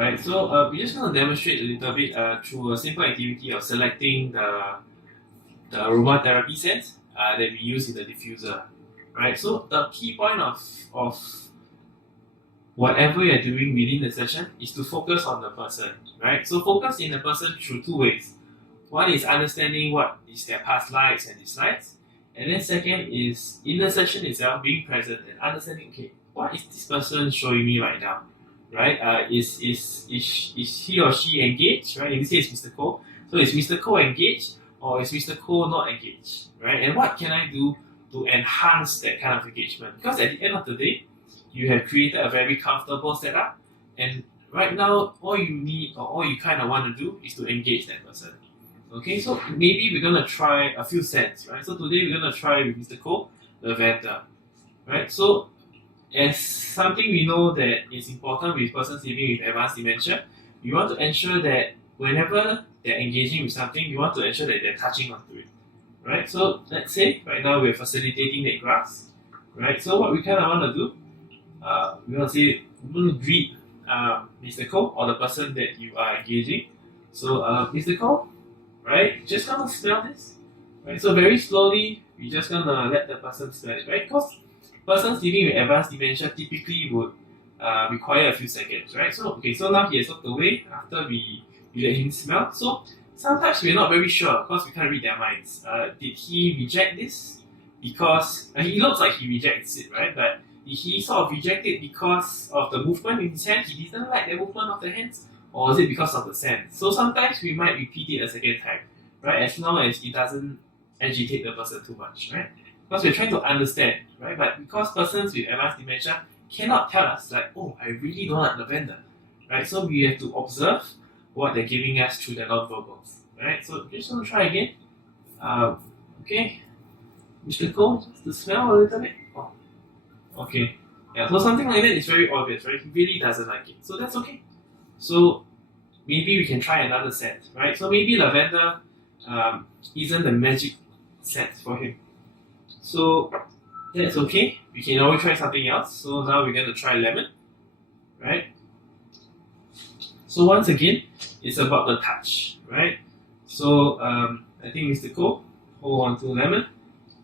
right? So we're just going to demonstrate a little bit through a simple activity of selecting the aromatherapy scent that we use in the diffuser, right? So the key point of whatever you're doing within the session is to focus on the person, right? So focus in the person through two ways. One is understanding what is their past likes and dislikes, and then second is in the session itself being present and understanding, okay, what is this person showing me right now, right? Is he or she engaged, right? In this case, Mr. Cole. So is Mr. Cole engaged or is Mr. Cole not engaged, right? And what can I do to enhance that kind of engagement? Because at the end of the day, you have created a very comfortable setup, and right now, all you need or all you kind of want to do is to engage that person. Okay, so maybe we're gonna try a few scents, right? So today we're gonna try with Mr. Cole, lavender, right? So as something we know that is important with persons living with advanced dementia, we want to ensure that whenever they're engaging with something, we want to ensure that they're touching onto it, right? So let's say right now we're facilitating that grass, right? So what we kind of want to do, we want to say, we want to greet Mr. Cole or the person that you are engaging. So Mr. Cole, right? Just gonna smell this, right? So very slowly, we're just gonna let the person smell it, right? Because persons living with advanced dementia typically would require a few seconds, right? So okay, so now he has walked away after we let him smell. So sometimes we're not very sure because we can't read their minds. Did he reject this because he looks like he rejects it, right? But did he sort of reject it because of the movement in his hand? He didn't like the movement of the hands, or is it because of the scent? So sometimes we might repeat it a second time, right? As long as it doesn't agitate the person too much, right? Because we're trying to understand, right? But because persons with advanced dementia cannot tell us, like, oh, I really don't like lavender, right? So we have to observe what they're giving us through the non-verbals, right? So just want to try again. Okay, Mr. Cole, just to smell a little bit. Oh, okay. Yeah, so something like that is very obvious, right? He really doesn't like it. So that's okay. So maybe we can try another scent, right? So maybe lavender isn't the magic scent for him. So that's okay. We can always try something else. So now we're going to try lemon, right? So once again, it's about the touch, right? So I think Mr. Cole, hold on to lemon,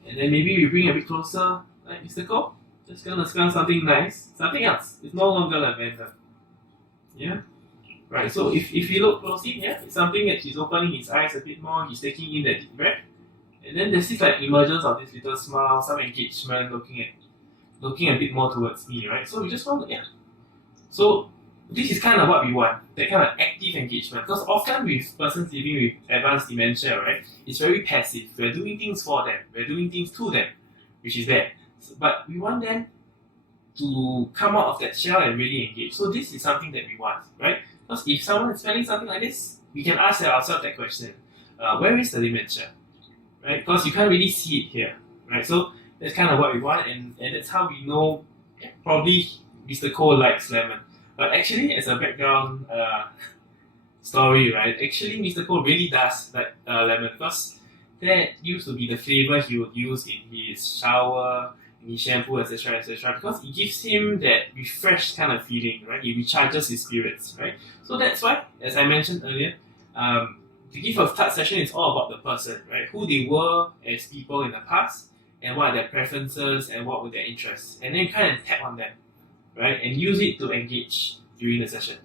and then maybe we bring a bit closer, like Mr. Cole. Just gonna smell something nice, something else. It's no longer lavender. Yeah. Right, so if you look closely, yeah, it's something that he's opening his eyes a bit more, he's taking in that deep breath, and then there's this like emergence of this little smile, some engagement, looking a bit more towards me, right? So we just want to, yeah. So this is kind of what we want, that kind of active engagement, because often with persons living with advanced dementia, right, it's very passive. We're doing things for them, we're doing things to them, which is bad. But we want them to come out of that shell and really engage. So this is something that we want, right? Because if someone is smelling something like this, we can ask ourselves that question: where is the dementia, right? Because you can't really see it here, right? So that's kind of what we want, and that's how we know. Yeah, probably Mr. Cole likes lemon, but actually, as a background story, right? Actually, Mr. Cole really does like lemon because that used to be the flavor he would use in his shower, in his shampoo, etc., etc. Because it gives him that refreshed kind of feeling, right? It recharges his spirits, right? So that's why, as I mentioned earlier, the gift of touch session is all about the person, right? Who they were as people in the past, and what are their preferences, and what were their interests, and then kind of tap on them, right? And use it to engage during the session.